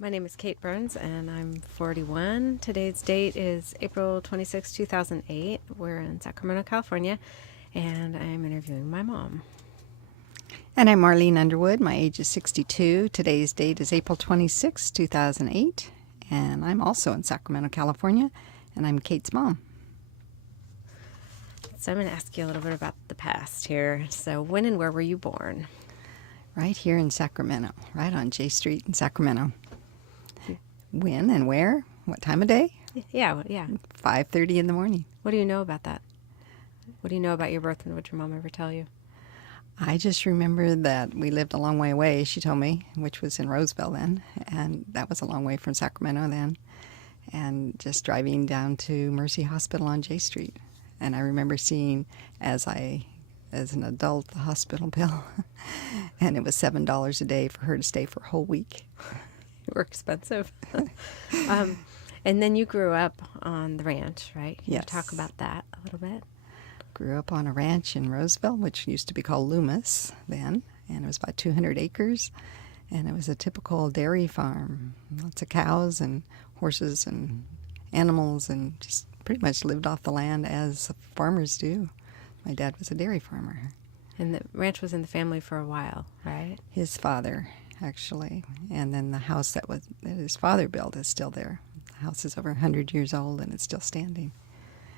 My name is Kate Byrnes, and I'm 41. Today's date is April 26, 2008. We're in Sacramento, California, and I'm interviewing my mom. And I'm Marlene Underwood. My age is 62. Today's date is April 26, 2008. And I'm also in Sacramento, California, and I'm Kate's mom. So I'm going to ask you a little bit about the past here. So when and where were you born? Right here in Sacramento, right on J Street in Sacramento. When and where? What time of day? Yeah. 5:30 in the morning. What do you know about that? What do you know about your birth, and what did your mom ever tell you? I just remember that we lived a long way away, she told me, which was in Roseville then, and that was a long way from Sacramento then, and just driving down to Mercy Hospital on J Street. And I remember seeing, as an adult, the hospital bill, and it was $7 a day for her to stay for a whole week. Were expensive. And then you grew up on the ranch, right? Can Yes. you talk about that a little bit? Grew up on a ranch in Roseville, which used to be called Loomis then, and it was about 200 acres, and it was a typical dairy farm. Lots of cows and horses and animals, and just pretty much lived off the land as farmers do. My dad was a dairy farmer. And the ranch was in the family for a while, right? His father, actually, and then the house that his father built is still there. The house is over 100 years old, and it's still standing.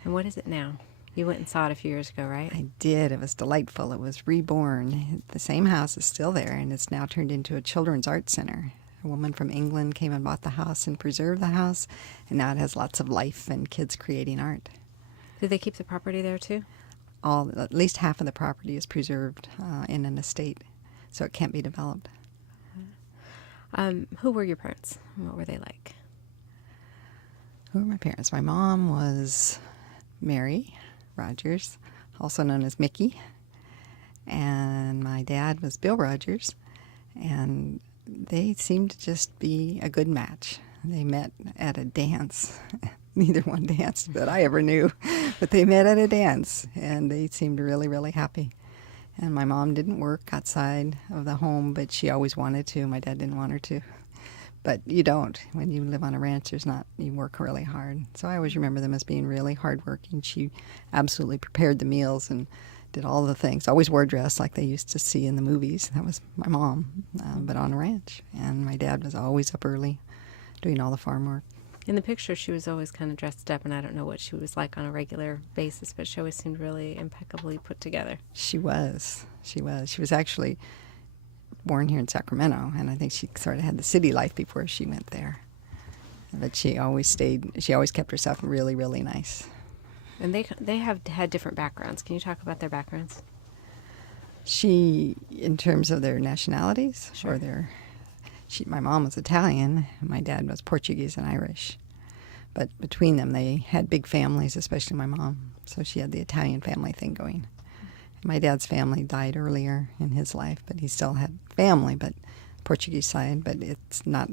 And what is it now? You went and saw it a few years ago, right? I did. It was delightful. It was reborn. The same house is still there, and it's now turned into a children's art center. A woman from England came and bought the house and preserved the house, and now it has lots of life and kids creating art. Did they keep the property there too? At least half of the property is preserved in an estate, so it can't be developed. Who were your parents? What were they like? Who were my parents? My mom was Mary Rogers, also known as Mickey, and my dad was Bill Rogers, and they seemed to just be a good match. They met at a dance. Neither one danced that I ever knew, but they met at a dance, and they seemed really, really happy. And my mom didn't work outside of the home, but she always wanted to. My dad didn't want her to. But you don't. When you live on a ranch, you work really hard. So I always remember them as being really hardworking. She absolutely prepared the meals and did all the things. Always wore a dress like they used to see in the movies. That was my mom, but on a ranch. And my dad was always up early doing all the farm work. In the picture, she was always kind of dressed up, and I don't know what she was like on a regular basis, but she always seemed really impeccably put together. She was. She was actually born here in Sacramento, and I think she sort of had the city life before she went there. But she always kept herself really, really nice. And they have had different backgrounds. Can you talk about their backgrounds? In terms of their nationalities? Sure. Or my mom was Italian, and my dad was Portuguese and Irish. But between them, they had big families, especially my mom. So she had the Italian family thing going. My dad's family died earlier in his life, but he still had family, but Portuguese side, but it's not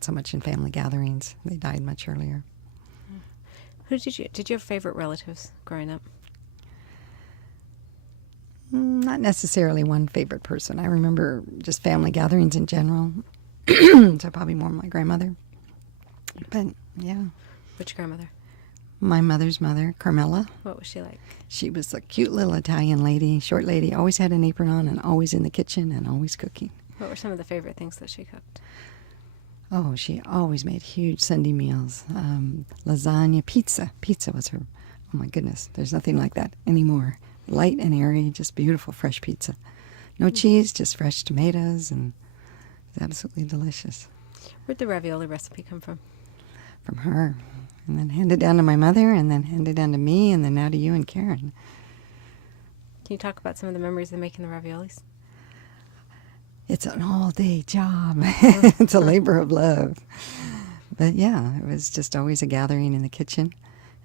so much in family gatherings. They died much earlier. Did you have favorite relatives growing up? Not necessarily one favorite person. I remember just family gatherings in general. So probably more my grandmother. But, yeah. Which grandmother? My mother's mother, Carmela. What was she like? She was a cute little Italian lady, short lady, always had an apron on and always in the kitchen and always cooking. What were some of the favorite things that she cooked? Oh, she always made huge Sunday meals. Lasagna, pizza. Pizza was her, oh my goodness, there's nothing like that anymore. Light and airy, just beautiful fresh pizza. No cheese, just fresh tomatoes, and it's absolutely delicious. Where'd the ravioli recipe come from? From her. And then handed down to my mother, and then handed down to me, and then now to you and Karen. Can you talk about some of the memories of making the raviolis? It's an all-day job. It's a labor of love. But yeah, it was just always a gathering in the kitchen.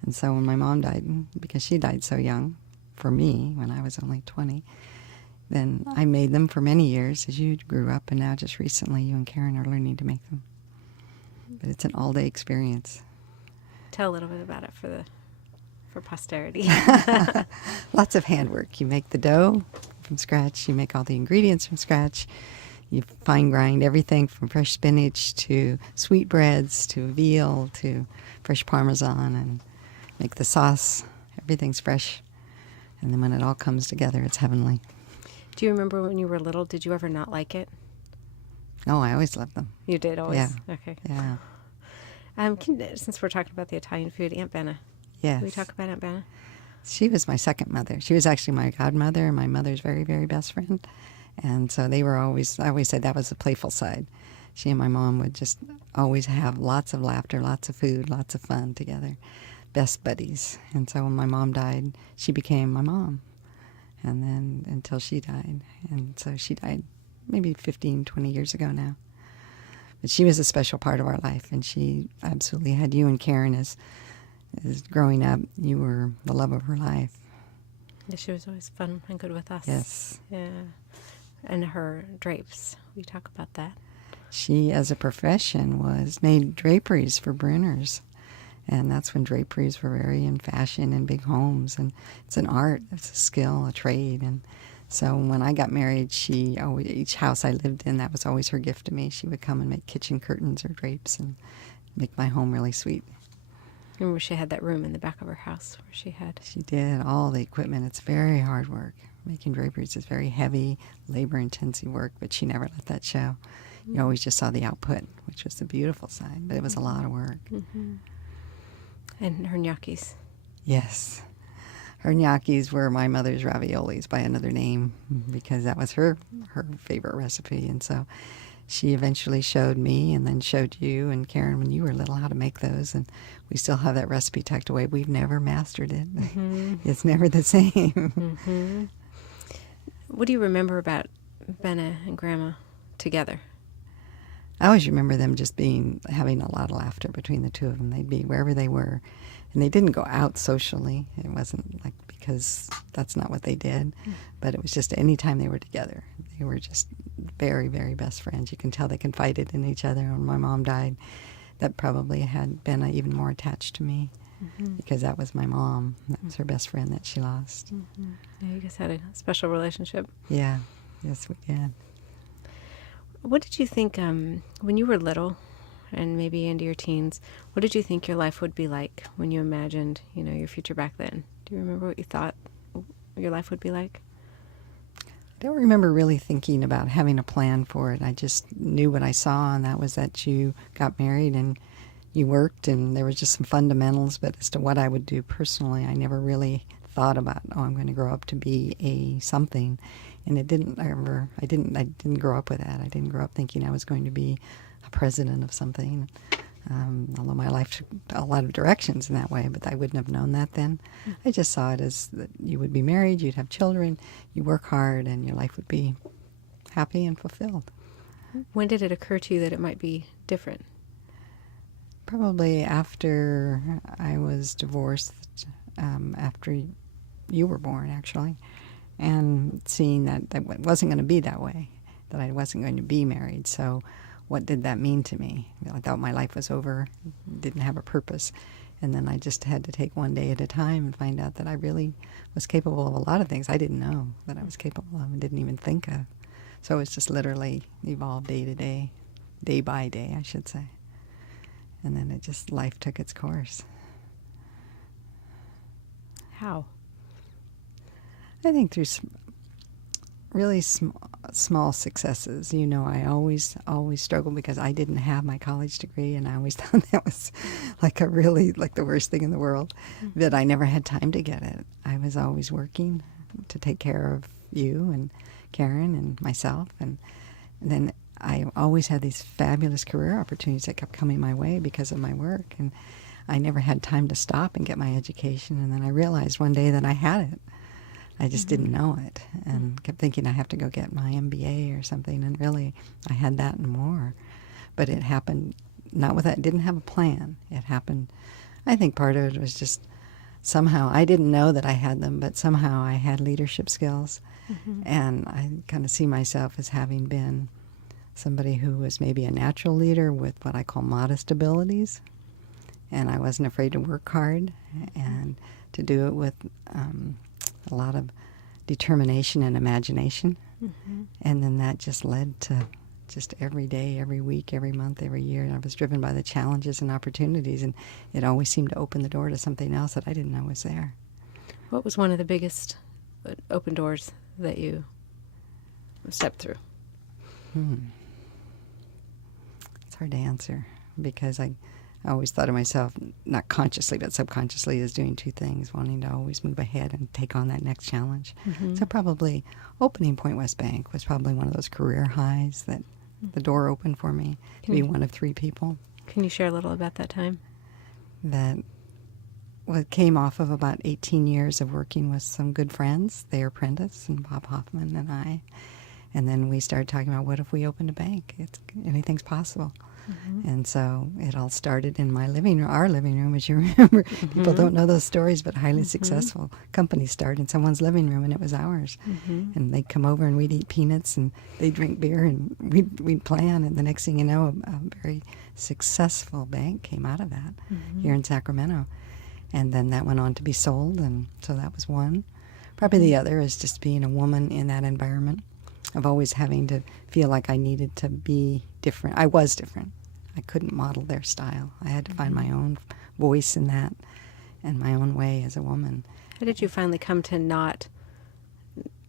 And so when my mom died, because she died so young, for me, when I was only 20, then I made them for many years as you grew up, and now just recently you and Karen are learning to make them. But it's an all-day experience. Tell a little bit about it for posterity. Lots of handwork. You make the dough from scratch. You make all the ingredients from scratch. You fine grind everything from fresh spinach to sweetbreads to veal to fresh Parmesan and make the sauce. Everything's fresh. And then when it all comes together, it's heavenly. Do you remember when you were little, did you ever not like it? Oh, I always loved them. You did always? Yeah. Okay. Yeah. Since we're talking about the Italian food, Aunt Benna. Yes. Can we talk about Aunt Benna? She was my second mother. She was actually my godmother and my mother's very, very best friend. And so they were always, I always said that was the playful side. She and my mom would just always have lots of laughter, lots of food, lots of fun together. Best buddies. And so when my mom died, she became my mom. And then until she died. And so she died maybe 15, 20 years ago now. But she was a special part of our life, and she absolutely had you and Karen as growing up. You were the love of her life. Yeah, she was always fun and good with us. Yes. Yeah. And her drapes. We talk about that. She, as a profession, made draperies for Byrnes. And that's when draperies were very in fashion in big homes. And it's an art, it's a skill, a trade. And so when I got married, each house I lived in, that was always her gift to me. She would come and make kitchen curtains or drapes and make my home really sweet. I remember she had that room in the back of her house where she had... She did all the equipment. It's very hard work. Making draperies is very heavy, labor-intensive work, but she never let that show. You always just saw the output, which was the beautiful side, but it was a lot of work. Mm-hmm. And her gnocchis. Yes. Her gnocchis were my mother's raviolis by another name because that was her favorite recipe. And so she eventually showed me and then showed you and Karen when you were little how to make those. And we still have that recipe tucked away. We've never mastered it. Mm-hmm. It's never the same. Mm-hmm. What do you remember about Benna and Grandma together? I always remember them just having a lot of laughter between the two of them. They'd be wherever they were. And they didn't go out socially. It wasn't like because that's not what they did. But it was just any time they were together. They were just very, very best friends. You can tell they confided in each other. When my mom died, that probably had been even more attached to me because that was my mom. That was her best friend that she lost. Mm-hmm. Yeah, you guys had a special relationship. Yeah. Yes, we did. What did you think when you were little and maybe into your teens, what did you think your life would be like when you imagined, your future back then? Do you remember what you thought your life would be like? I don't remember really thinking about having a plan for it. I just knew what I saw, and that was that you got married and you worked, and there was just some fundamentals, but as to what I would do personally, I never really thought about, I'm going to grow up to be a something. And I didn't grow up with that. I didn't grow up thinking I was going to be a president of something. Although my life took a lot of directions in that way, but I wouldn't have known that then. I just saw it as that you would be married, you'd have children, you work hard, and your life would be happy and fulfilled. When did it occur to you that it might be different? Probably after I was divorced, after you were born, actually. And seeing that it wasn't going to be that way, that I wasn't going to be married. So what did that mean to me? I thought my life was over, didn't have a purpose. And then I just had to take one day at a time and find out that I really was capable of a lot of things I didn't know that I was capable of and didn't even think of. So it's just literally evolved day to day, day by day, I should say. And then life took its course. How? I think through really small successes. I always struggled because I didn't have my college degree, and I always thought that was like the worst thing in the world, that I never had time to get it. I was always working to take care of you and Karen and myself, and then I always had these fabulous career opportunities that kept coming my way because of my work, and I never had time to stop and get my education, and then I realized one day that I had it. I just didn't know it, and kept thinking I have to go get my MBA or something, and really I had that and more. But it happened not with that. Didn't have a plan. It happened. I think part of it was just somehow I didn't know that I had them, but somehow I had leadership skills, and I kind of see myself as having been somebody who was maybe a natural leader with what I call modest abilities, and I wasn't afraid to work hard and to do it with a lot of determination and imagination. And then that just led to just every day, every week, every month, every year. And I was driven by the challenges and opportunities, and it always seemed to open the door to something else that I didn't know was there. What was one of the biggest open doors that you stepped through? It's hard to answer because I always thought of myself, not consciously but subconsciously, as doing two things, wanting to always move ahead and take on that next challenge. So probably opening Point West Bank was probably one of those career highs that the door opened for me to be one of three people. Can you share a little about that time? That what came off of about 18 years of working with some good friends, Thayer Prentice and Bob Hoffman and I. And then we started talking about, what if we opened a bank? Anything's possible. And so it all started in my living room, our living room, as you remember. People don't know those stories, but highly successful companies start in someone's living room, and it was ours. And they'd come over and we'd eat peanuts and they'd drink beer and we'd plan. And the next thing you know, a very successful bank came out of that here in Sacramento. And then that went on to be sold, and so that was one. Probably the other is just being a woman in that environment, of always having to feel like I needed to be different. I was different. I couldn't model their style. I had to find my own voice in that and my own way as a woman. How did you finally come to not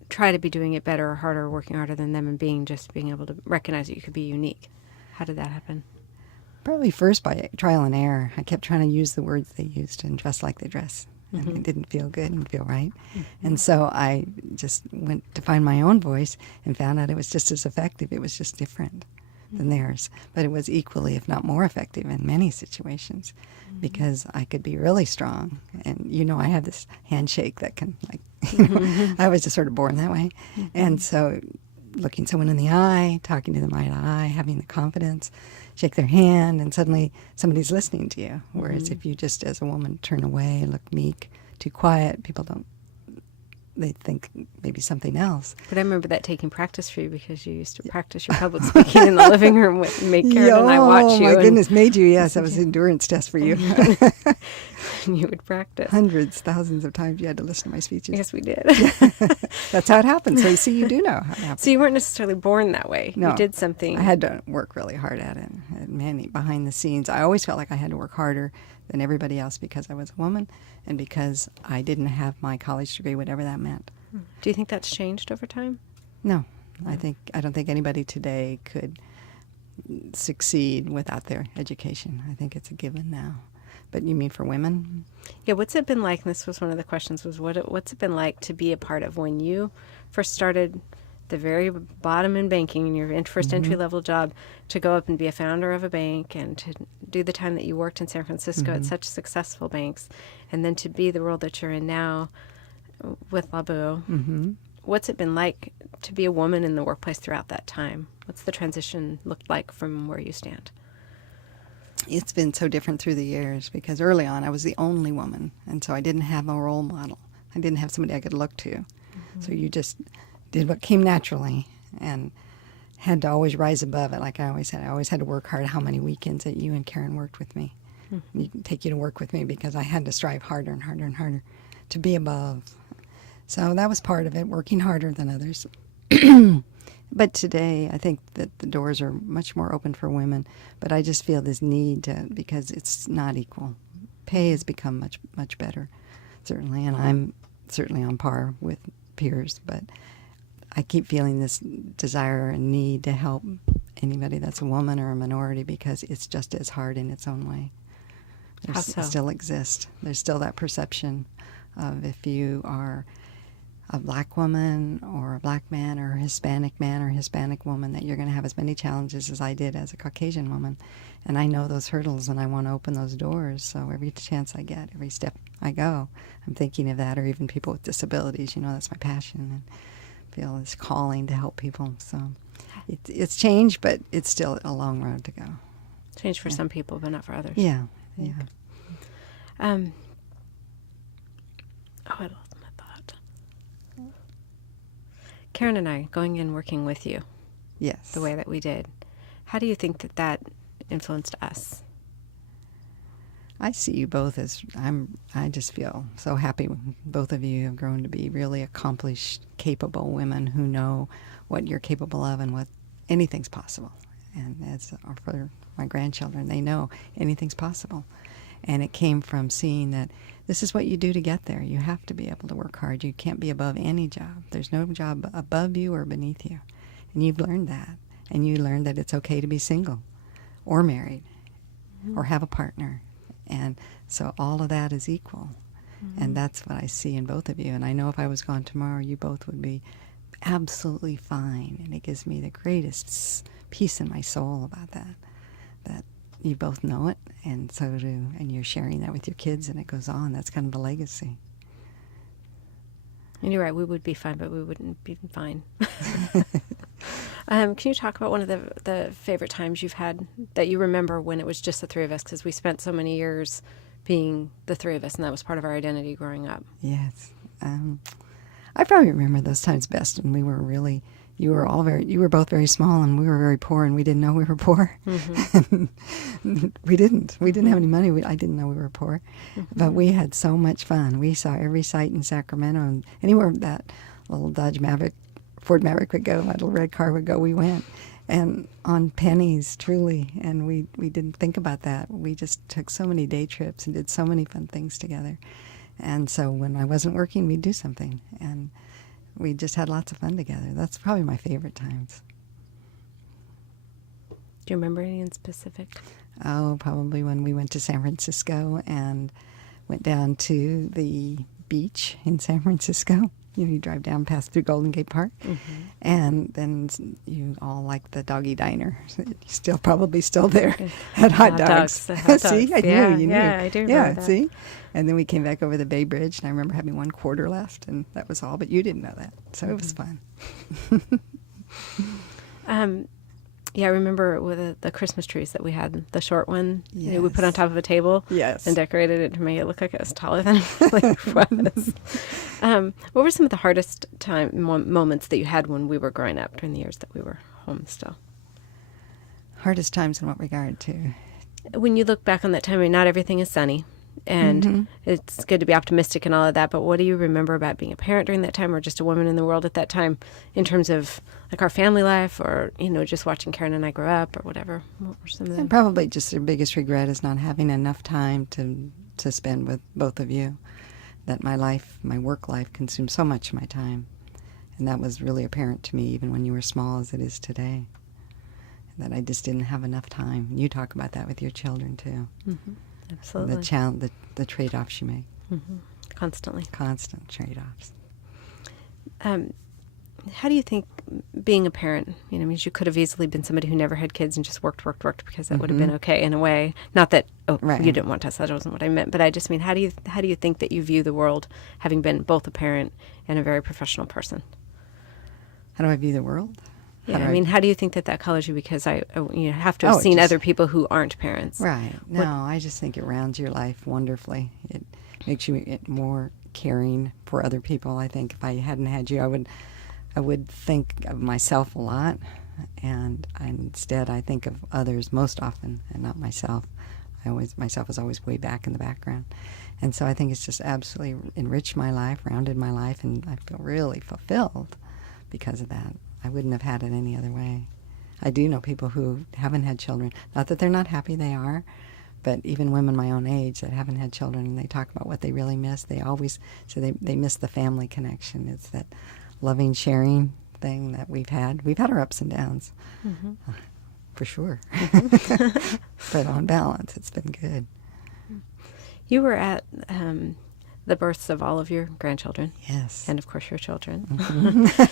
try to be doing it better or harder or working harder than them, and being able to recognize that you could be unique? How did that happen? Probably first by trial and error. I kept trying to use the words they used and dress like they dress. And it didn't feel good and feel right. And so I just went to find my own voice and found out it was just as effective. It was just different than theirs. But it was equally, if not more effective in many situations, because I could be really strong. And, I have this handshake that can, I was just sort of born that way. And so looking someone in the eye, talking to them eye to eye, having the confidence, shake their hand, and suddenly somebody's listening to you. Whereas if you just, as a woman, turn away, look meek, too quiet, people don't, they think maybe something else. But I remember that taking practice for you, because you used to practice your public speaking in the living room with Karen and I watch you. Oh, my goodness, made you, yes. That was an endurance test for you. And you would practice. Hundreds, thousands of times you had to listen to my speeches. Yes, we did. That's how it happened. So you see, you do know how it happened. So you weren't necessarily born that way. No. You did something. I had to work really hard at it. Many behind the scenes. I always felt like I had to work harder than everybody else because I was a woman and because I didn't have my college degree, whatever that meant. Do you think that's changed over time? No. I don't think anybody today could succeed without their education. I think it's a given now. But you mean for women? Yeah, what's it been like, and this was one of the questions, was what's it been like to be a part of when you first started the very bottom in banking in your first entry-level job, to go up and be a founder of a bank and to do the time that you worked in San Francisco at such successful banks, and then to be the role that you're in now with Labu. What's it been like to be a woman in the workplace throughout that time? What's the transition looked like from where you stand? It's been so different through the years because early on I was the only woman, and so I didn't have a role model. I didn't have somebody I could look to. So you just did what came naturally and had to always rise above it. Like I always said, I always had to work hard. How many weekends that you and Karen worked with me? You can take you to work with me because I had to strive harder and harder and harder to be above. So that was part of it, working harder than others. But today, I think that the doors are much more open for women. But I just feel this need to, because it's not equal. Pay has become much, much better, certainly. And I'm certainly on par with peers. But I keep feeling this desire and need to help anybody that's a woman or a minority, because it's just as hard in its own way. How so? It still exists. There's still that perception of, if you are a black woman or a black man or a Hispanic man or a Hispanic woman, that you're going to have as many challenges as I did as a Caucasian woman. And I know those hurdles, and I want to open those doors. So every chance I get, every step I go, I'm thinking of that, or even people with disabilities. That's my passion, and I feel this calling to help people. So it's changed, but it's still a long road to go. Change for some people, but not for others. Yeah. I lost my thought. Karen and I, going in working with you, Yes. the way that we did, how do you think that influenced us? I see you both as, I just feel so happy both of you have grown to be really accomplished, capable women who know what you're capable of and what anything's possible. And for my grandchildren, they know anything's possible. And it came from seeing that this is what you do to get there. You have to be able to work hard. You can't be above any job. There's no job above you or beneath you. And you've learned that. And you learned that it's okay to be single or married or have a partner. And so all of that is equal. And that's what I see in both of you. And I know if I was gone tomorrow, you both would be absolutely fine. And it gives me the greatest peace in my soul about that you both know it, and and you're sharing that with your kids, and it goes on. That's kind of the legacy. And you're right, we would be fine, but we wouldn't be fine. Can you talk about one of the favorite times you've had that you remember when it was just the three of us? Because we spent so many years being the three of us, and that was part of our identity growing up. Yes. I probably remember those times best when we were really... You were both very small, and we were very poor, and we didn't know we were poor. Mm-hmm. We didn't have any money. I didn't know we were poor. Mm-hmm. But we had so much fun. We saw every site in Sacramento, and anywhere that little Ford Maverick would go, that little red car would go, we went. And on pennies, truly. And we didn't think about that. We just took so many day trips and did so many fun things together. And so when I wasn't working, we'd do something. And we just had lots of fun together. That's probably my favorite times. Do you remember any in specific? Oh, probably when we went to San Francisco and went down to the beach in San Francisco. You drive down past through Golden Gate Park, and then you all like the doggy diner. Probably still there. Had hot dogs. The hot dogs. See, I knew you knew. Yeah, I do remember that. See, and then we came back over the Bay Bridge, and I remember having 1 quarter left, and that was all. But you didn't know that, so it was fun. Yeah, I remember with the Christmas trees that we had, the short one, Yes. we put on top of a table and decorated it to make it look like it was taller than it really was. What were some of the hardest moments that you had when we were growing up during the years that we were home still? Hardest times in what regard to? When you look back on that time, I mean, not everything is sunny, and it's good to be optimistic and all of that, but what do you remember about being a parent during that time, or just a woman in the world at that time, in terms of like our family life, or just watching Karen and I grow up, or whatever? What were some of them? And probably just their biggest regret is not having enough time to spend with both of you. That my work life consumed so much of my time, and that was really apparent to me even when you were small as it is today. That I just didn't have enough time. And you talk about that with your children too. Mm-hmm. Absolutely. The trade-offs you make. Mm-hmm. Constantly. Constant trade-offs. How do you think being a parent, means you could have easily been somebody who never had kids and just worked because that would have been okay in a way. Not that, right. You didn't want us, that wasn't what I meant. But I just mean, how do you think that you view the world, having been both a parent and a very professional person? How do I view the world? How do you think that colors you? Because I have to have seen other people who aren't parents. Right. No, I just think it rounds your life wonderfully. It makes you more caring for other people. I think if I hadn't had you, I would think of myself a lot, and instead I think of others most often, and not myself. Myself is always way back in the background. And so I think it's just absolutely enriched my life, rounded my life, and I feel really fulfilled because of that. I wouldn't have had it any other way. I do know people who haven't had children. Not that they're not happy, they are, but even women my own age that haven't had children, and they talk about what they really miss. They always say they miss the family connection. It's that loving, sharing thing that we've had. We've had our ups and downs, for sure. But on balance, it's been good. You were at the births of all of your grandchildren. Yes. And, of course, your children.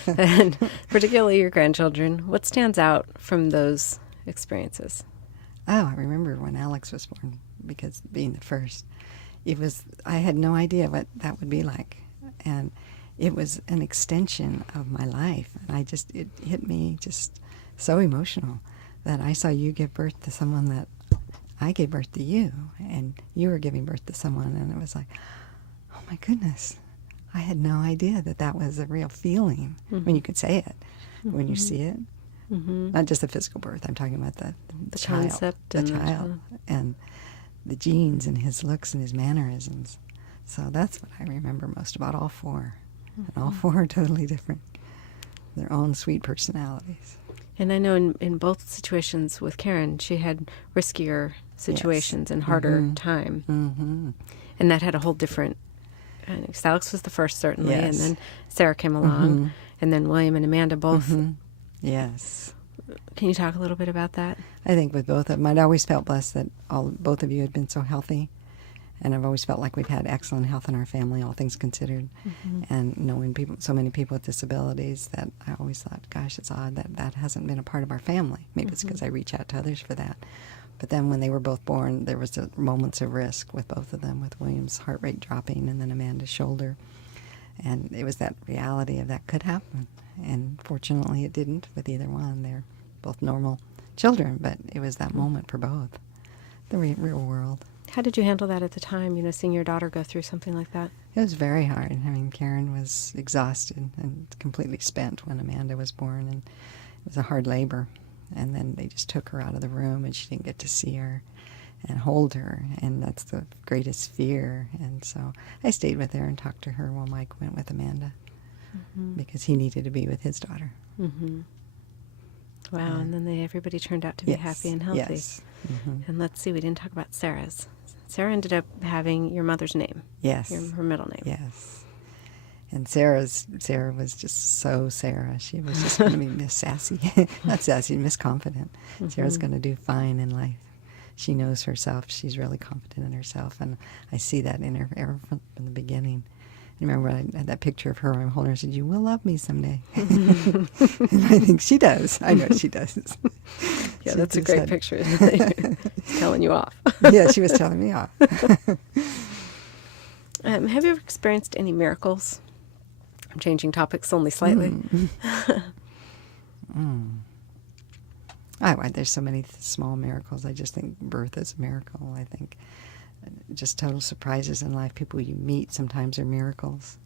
And particularly your grandchildren. What stands out from those experiences? Oh, I remember when Alex was born, because being the first, I had no idea what that would be like. And it was an extension of my life. And it hit me just so emotional that I saw you give birth to someone that I gave birth to you, and you were giving birth to someone, and it was like, oh my goodness, I had no idea that was a real feeling when you could say it, when you see it. Not just the physical birth, I'm talking about the child, concept, the child, and the genes and his looks and his mannerisms. So that's what I remember most about all four. And all four are totally different. Their own sweet personalities. And I know in both situations with Karen, she had riskier situations Yes. and harder time. Mm-hmm. And that had a whole different... And Alex was the first, certainly, and Yes. then Sarah came along, Mm-hmm. and then William and Amanda both. Mm-hmm. Yes. Can you talk a little bit about that? I think with both of them, I'd always felt blessed that both of you had been so healthy. And I've always felt like we've had excellent health in our family, all things considered. Mm-hmm. And knowing so many people with disabilities, that I always thought, gosh, it's odd that hasn't been a part of our family. Maybe it's because I reach out to others for that. But then when they were both born, there was moments of risk with both of them, with William's heart rate dropping and then Amanda's shoulder. And it was that reality of that could happen. And fortunately it didn't with either one. They're both normal children, but it was that moment for both. The real world. How did you handle that at the time, seeing your daughter go through something like that? It was very hard. I mean, Karen was exhausted and completely spent when Amanda was born, and it was a hard labor. And then they just took her out of the room, and she didn't get to see her and hold her, and that's the greatest fear. And so I stayed with her and talked to her while Mike went with Amanda, because he needed to be with his daughter. Mm-hmm. Wow, and then everybody turned out to be happy and healthy. Yes. Mm-hmm. And let's see, we didn't talk about Sarah's. Sarah ended up having your mother's name. Yes. Her middle name. Yes. And Sarah was just so Sarah. She was just going to be Miss Sassy. Not Sassy, Miss Confident. Mm-hmm. Sarah's going to do fine in life. She knows herself. She's really confident in herself. And I see that in her ever from the beginning. I remember when I had that picture of her, I'm holding her and said, "You will love me someday." And I think she does. I know she does. Yeah, She that's a just great had- picture. Telling you off. Yeah, she was telling me off. Have you ever experienced any miracles? I'm changing topics only slightly. There's so many small miracles. I just think birth is a miracle. I think just total surprises in life. People you meet sometimes are miracles.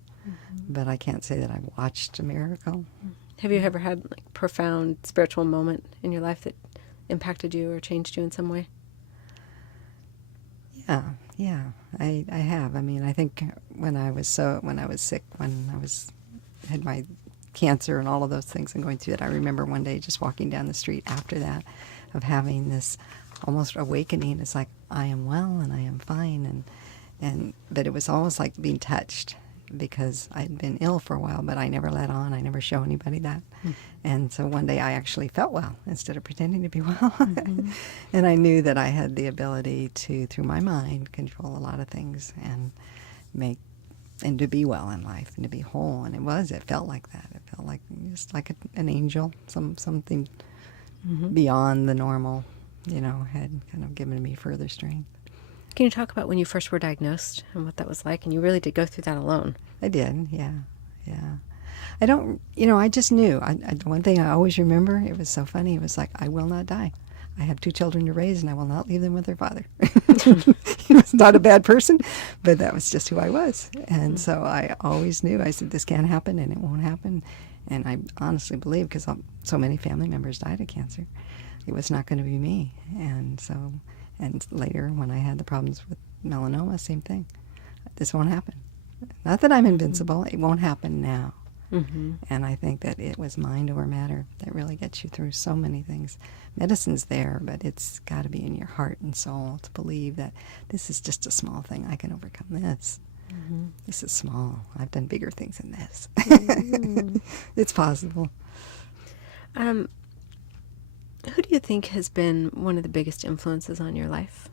But I can't say that I've watched a miracle. Have you ever had like profound spiritual moment in your life that impacted you or changed you in some way? Yeah, I have. I mean, I think when I was sick, when I had my cancer and all of those things and going through it, I remember one day just walking down the street after that of having this almost awakening. It's like, I am well and I am fine, but it was almost like being touched, because I'd been ill for a while, but I never let on. I never show anybody that. And so one day I actually felt well instead of pretending to be well. And I knew that I had the ability to, through my mind, control a lot of things and to be well in life and to be whole. And it felt like that. It felt like just like an angel, something beyond the normal, had kind of given me further strength. Can you talk about when you first were diagnosed and what that was like? And you really did go through that alone. I did, yeah. I don't, I just knew. One thing I always remember, it was so funny, it was like, I will not die. I have 2 children to raise, and I will not leave them with their father. He was not a bad person, but that was just who I was. And so I always knew, I said, this can't happen, and it won't happen. And I honestly believe, because so many family members died of cancer, it was not going to be me. And later, when I had the problems with melanoma, same thing. This won't happen. Not that I'm invincible. It won't happen now. And I think that it was mind over matter that really gets you through so many things. Medicine's there, but it's got to be in your heart and soul to believe that this is just a small thing. I can overcome this. This is small. I've done bigger things than this. It's possible. Who do you think has been one of the biggest influences on your life?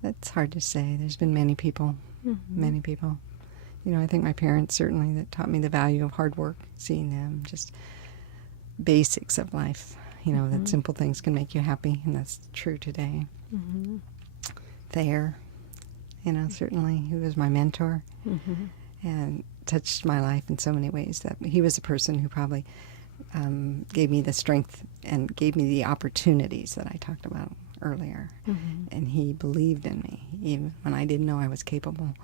That's hard to say. There's been many people, many people. I think my parents certainly that taught me the value of hard work, seeing them, just basics of life, that simple things can make you happy, and that's true today. Thayer, certainly, he was my mentor and touched my life in so many ways. That he was a person who probably gave me the strength and gave me the opportunities that I talked about earlier. And he believed in me, even when I didn't know I was capable.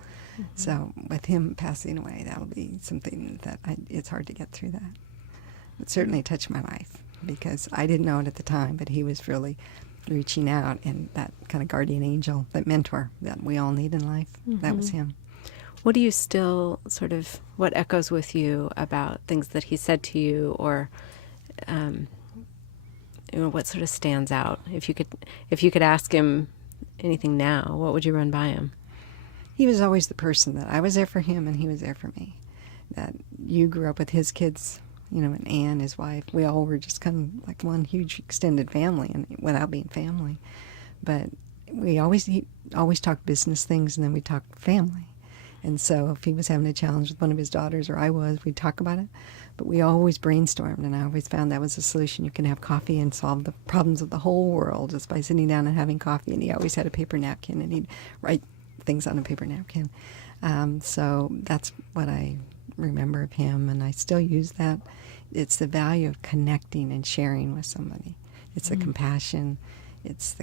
So with him passing away, that'll be something that it's hard to get through that. It certainly touched my life, because I didn't know it at the time, but he was really reaching out, and that kind of guardian angel, that mentor that we all need in life, that was him. What do you still what echoes with you about things that he said to you, or um, what sort of stands out? If you could ask him anything now, what would you run by him? He was always the person that I was there for him and he was there for me. That you grew up with his kids, and Ann, his wife. We all were just kind of like one huge extended family, and without being family. But he always talked business things, and then we talked family. And so if he was having a challenge with one of his daughters, or I was, we'd talk about it. But we always brainstormed, and I always found that was a solution. You can have coffee and solve the problems of the whole world just by sitting down and having coffee. And he always had a paper napkin, and he'd write things on a paper napkin. So that's what I remember of him, and I still use that. It's the value of connecting and sharing with somebody. It's the compassion. It's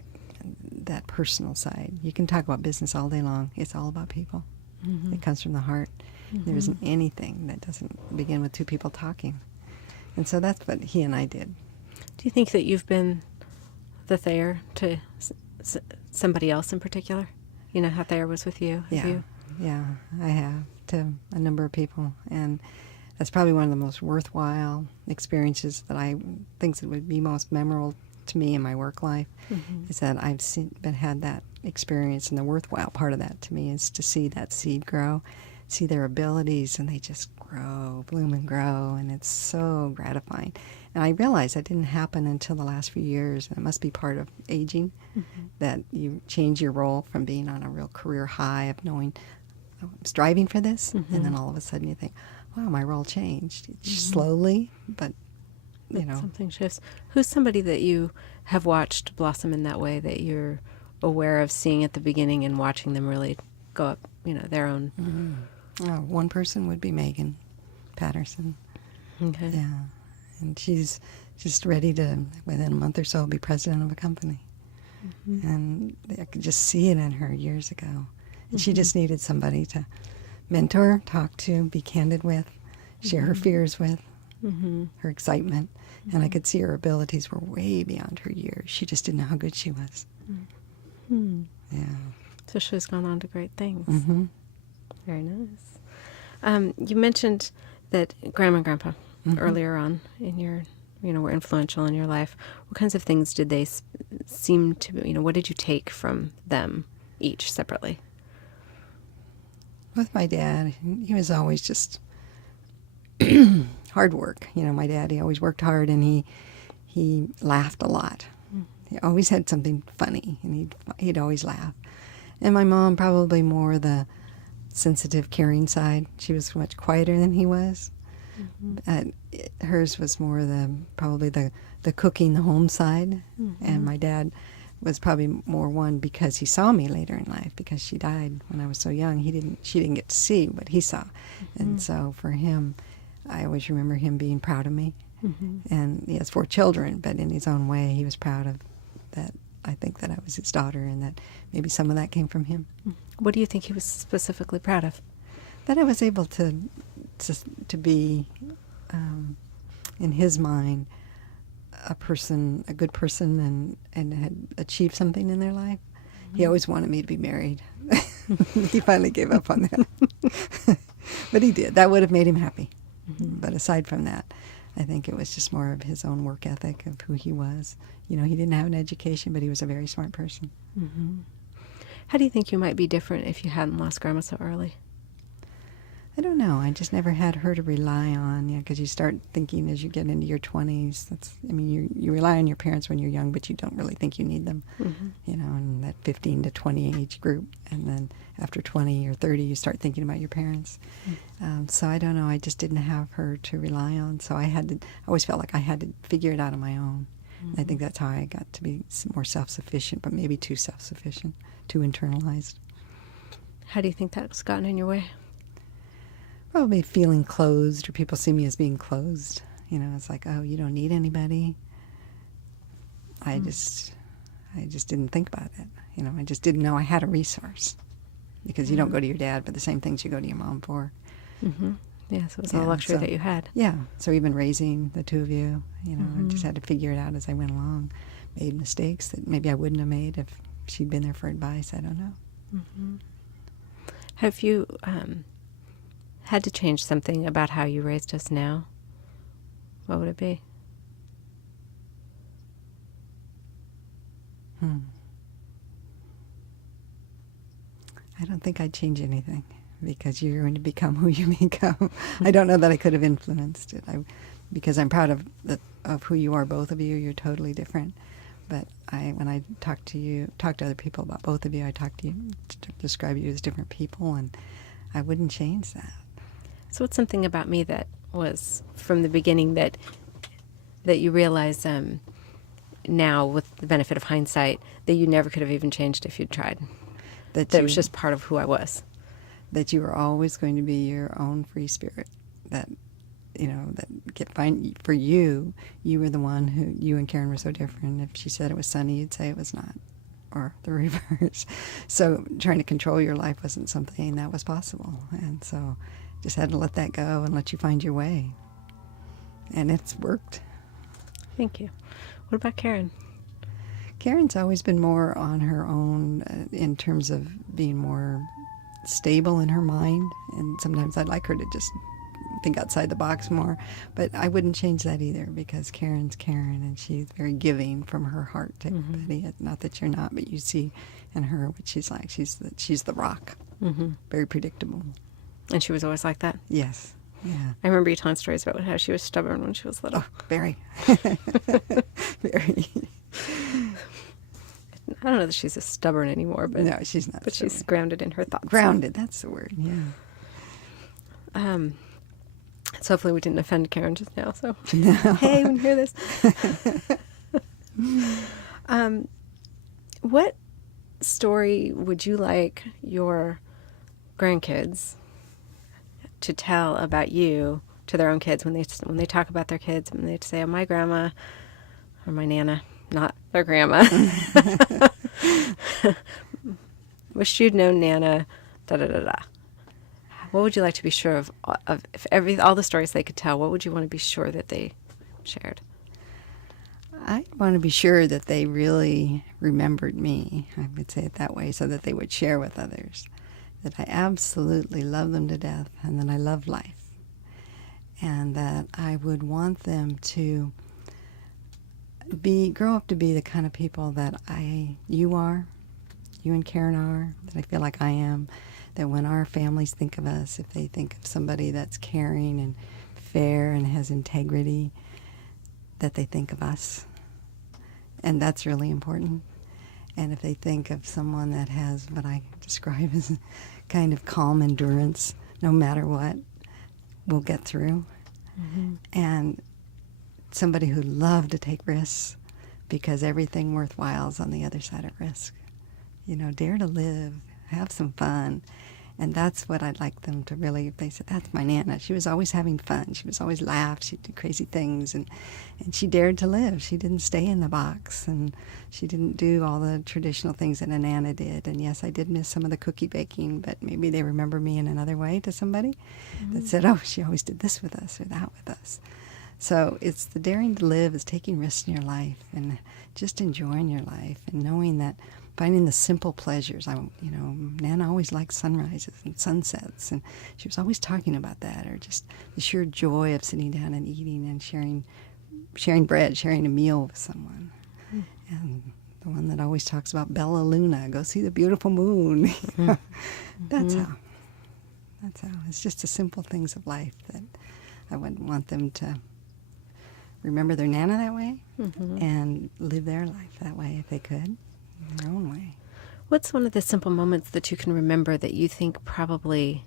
that personal side. You can talk about business all day long. It's all about people. It comes from the heart. There isn't anything that doesn't begin with two people talking. And so that's what he and I did. Do you think that you've been the Thayer to somebody else in particular? You know how Thayer was with you? Yeah, I have, to a number of people. And that's probably one of the most worthwhile experiences that I think that would be most memorable to me in my work life, is that I've had that experience. And the worthwhile part of that to me is to see that seed grow, see their abilities, and they just grow, bloom and grow, and it's so gratifying. And I realized that didn't happen until the last few years, and it must be part of aging, that you change your role from being on a real career high of knowing, oh, I'm striving for this, and then all of a sudden you think, wow, my role changed. Slowly, but, something shifts. Who's somebody that you have watched blossom in that way, that you're aware of seeing at the beginning and watching them really go up, their own? One person would be Megan Patterson. Okay. Yeah. And she's just ready to, within a month or so, be president of a company. And I could just see it in her years ago. And she just needed somebody to mentor, talk to, be candid with, share her fears with, her excitement. And I could see her abilities were way beyond her years. She just didn't know how good she was. Yeah. So she's gone on to great things. Very nice. You mentioned that Grandma and Grandpa earlier on in your, were influential in your life. What kinds of things did they seem to, what did you take from them each separately? With my dad, he was always just hard work. My dad, he always worked hard, and he laughed a lot. He always had something funny, and he'd always laugh. And my mom, probably more the sensitive, caring side. She was much quieter than he was. Hers was more probably the cooking, the home side. And my dad was probably more one because he saw me later in life, because she died when I was so young. She didn't get to see what he saw. And so for him, I always remember him being proud of me. And he has 4 children, but in his own way, he was proud of that. I think that I was his daughter, and that maybe some of that came from him. What do you think he was specifically proud of? That I was able to be, in his mind, a good person, and had achieved something in their life. He always wanted me to be married. He finally gave up on that. But he did. That would have made him happy. But aside from that, I think it was just more of his own work ethic of who he was. He didn't have an education, but he was a very smart person. How do you think you might be different if you hadn't lost Grandma so early? I don't know. I just never had her to rely on, because you start thinking as you get into your 20s, you rely on your parents when you're young, but you don't really think you need them, in that 15 to 20 age group. And then after 20 or 30, you start thinking about your parents. So I don't know. I just didn't have her to rely on. So I always felt like I had to figure it out on my own. I think that's how I got to be more self-sufficient, but maybe too self-sufficient, too internalized. How do you think that's gotten in your way? Probably feeling closed, or people see me as being closed. It's like, oh, you don't need anybody. I just didn't think about it. I just didn't know I had a resource. Because you don't go to your dad for the same things you go to your mom for. Yeah, so it was a luxury that you had. Yeah, so even raising the two of you, I just had to figure it out as I went along. Made mistakes that maybe I wouldn't have made if she'd been there for advice. I don't know. Have you had to change something about how you raised us now? What would it be? I don't think I'd change anything because you're going to become who you become. I don't know that I could have influenced it because I'm proud of who you are, both of you. You're totally different. But when I talk to other people about both of you, I talk to you to describe you as different people, and I wouldn't change that. So what's something about me that was from the beginning that you realize now with the benefit of hindsight that you never could have even changed if you'd tried? That it was just part of who I was. That you were always going to be your own free spirit. That, for you, you were the one who, you and Karen were so different. If she said it was sunny, you'd say it was not, or the reverse. So trying to control your life wasn't something that was possible. And so just had to let that go and let you find your way. And it's worked. Thank you. What about Karen? Karen's always been more on her own in terms of being more stable in her mind. And sometimes I'd like her to just think outside the box more. But I wouldn't change that either because Karen's Karen and she's very giving from her heart to everybody. Not that you're not, but you see in her what she's like. She's the rock. Very predictable. And she was always like that? Yes. Yeah. I remember you telling stories about how she was stubborn when she was little. Oh, very. Very. I don't know that she's as stubborn anymore, but no, she's not. But stubborn. She's grounded in her thoughts. Grounded, that's the word. Yeah. So hopefully we didn't offend Karen just now. So no. Hey, when you hear this, what story would you like your grandkids to tell about you to their own kids when they talk about their kids, when they say, "Oh, my grandma," or "My nana," not their grandma. Wish you'd known Nana, da da da da. What would you like to be sure of if all the stories they could tell, what would you want to be sure that they shared? I want to be sure that they really remembered me, I would say it that way, so that they would share with others. That I absolutely love them to death and that I love life. And that I would want them to grow up to be the kind of people that you and Karen are, that I feel like I am, that when our families think of us, if they think of somebody that's caring and fair and has integrity, that they think of us. And that's really important. And if they think of someone that has what I describe as a kind of calm endurance, no matter what, we'll get through. And somebody who loved to take risks, because everything worthwhile is on the other side of risk. Dare to live, have some fun. And that's what I'd like them to really, if they said, that's my Nana. She was always having fun. She was always laughed. She'd do crazy things. And she dared to live. She didn't stay in the box. And she didn't do all the traditional things that a Nana did. And yes, I did miss some of the cookie baking, but maybe they remember me in another way to somebody that said, oh, she always did this with us or that with us. So it's the daring to live is taking risks in your life and just enjoying your life and knowing that finding the simple pleasures. Nana always liked sunrises and sunsets, and she was always talking about that, or just the sheer joy of sitting down and eating and sharing bread, sharing a meal with someone. And the one that always talks about Bella Luna, go see the beautiful moon. That's how. It's just the simple things of life that I would want them to remember their Nana that way and live their life that way if they could. In their own way. What's one of the simple moments that you can remember that you think probably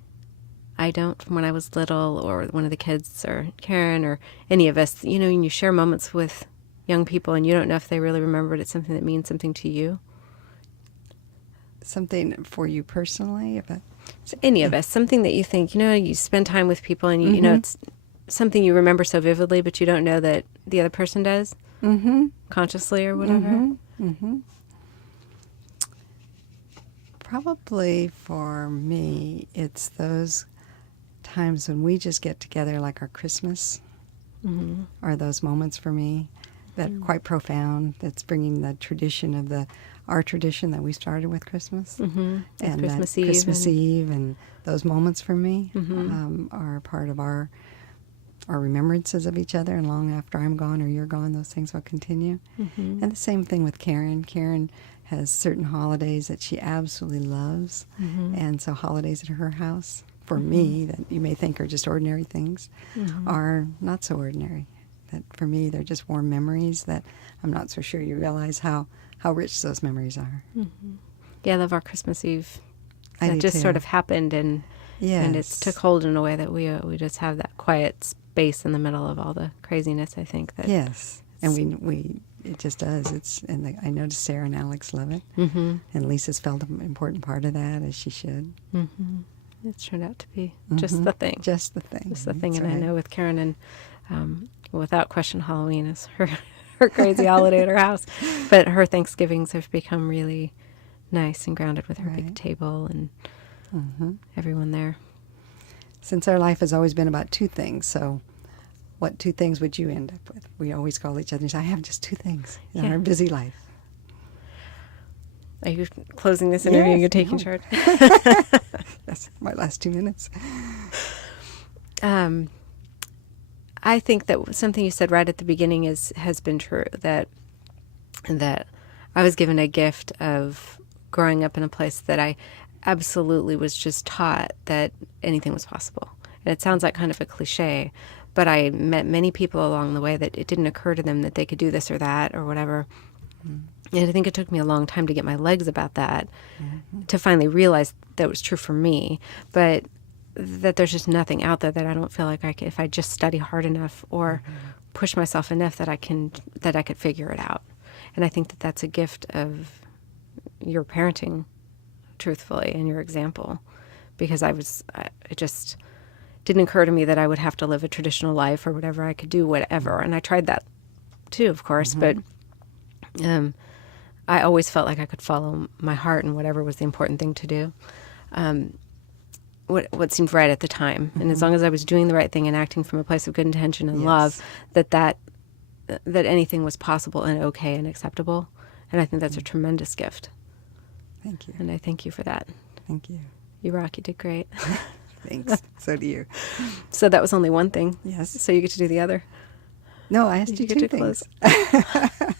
I don't from when I was little, or one of the kids, or Karen, or any of us, when you share moments with young people and you don't know if they really remembered it's something that means something to you? Something for you personally? So any of us, something that you think, you spend time with people and you know it's something you remember so vividly, but you don't know that the other person does consciously or whatever? Probably for me, it's those times when we just get together, like our Christmas, are those moments for me that are quite profound. That's bringing the tradition of our tradition that we started with Christmas. With And Christmas that Eve Christmas and- Eve and those moments for me are part of our remembrances of each other. And long after I'm gone or you're gone, those things will continue. And the same thing with Karen. Karen has certain holidays that she absolutely loves. And so holidays at her house, for me, that you may think are just ordinary things, are not so ordinary. That for me, they're just warm memories that I'm not so sure you realize how rich those memories are. Yeah, I love our Christmas Eve. I That do just too. sort of happened, and it took hold in a way that we just have that quiet space in the middle of all the craziness. I think that Yes, and we it just does. I noticed Sarah and Alex love it, and Lisa's felt an important part of that, as she should. it's turned out to be just the thing. Just the thing. Just the thing. That's And right. I know with Karen, and without question, Halloween is her crazy holiday at her house. But her Thanksgivings have become really nice and grounded with her big Right. table and everyone there. Since our life has always been about two things, so what two things would you end up with? We always call each other and say, I have just two things in our busy life. Are you closing this interview? Yes, You're taking no. charge? That's my last 2 minutes. I think that something you said right at the beginning has been true, that I was given a gift of growing up in a place that I absolutely was just taught that anything was possible. And it sounds like kind of a cliche, but I met many people along the way that it didn't occur to them that they could do this or that or whatever. And I think it took me a long time to get my legs about that, to finally realize that was true for me. But that there's just nothing out there that I don't feel like I could, if I just study hard enough or push myself enough, that I could figure it out. And I think that that's a gift of your parenting, truthfully, and your example, because it just didn't occur to me that I would have to live a traditional life or whatever. I could do whatever, and I tried that too, of course, but I always felt like I could follow my heart and whatever was the important thing to do. What seemed right at the time. And as long as I was doing the right thing and acting from a place of good intention and love, that anything was possible and okay and acceptable. And I think that's a tremendous gift. Thank you. And I thank you for that. Thank you. You rock. You did great. Thanks. So do you. So that was only one thing. Yes. So you get to do the other. No, I asked you get two to things. close.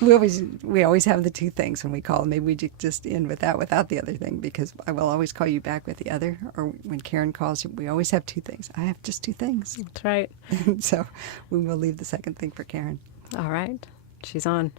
We always have the two things when we call. Maybe we just end with that without the other thing, because I will always call you back with the other. Or when Karen calls you, we always have two things. I have just two things. That's right. So we will leave the second thing for Karen. All right. She's on.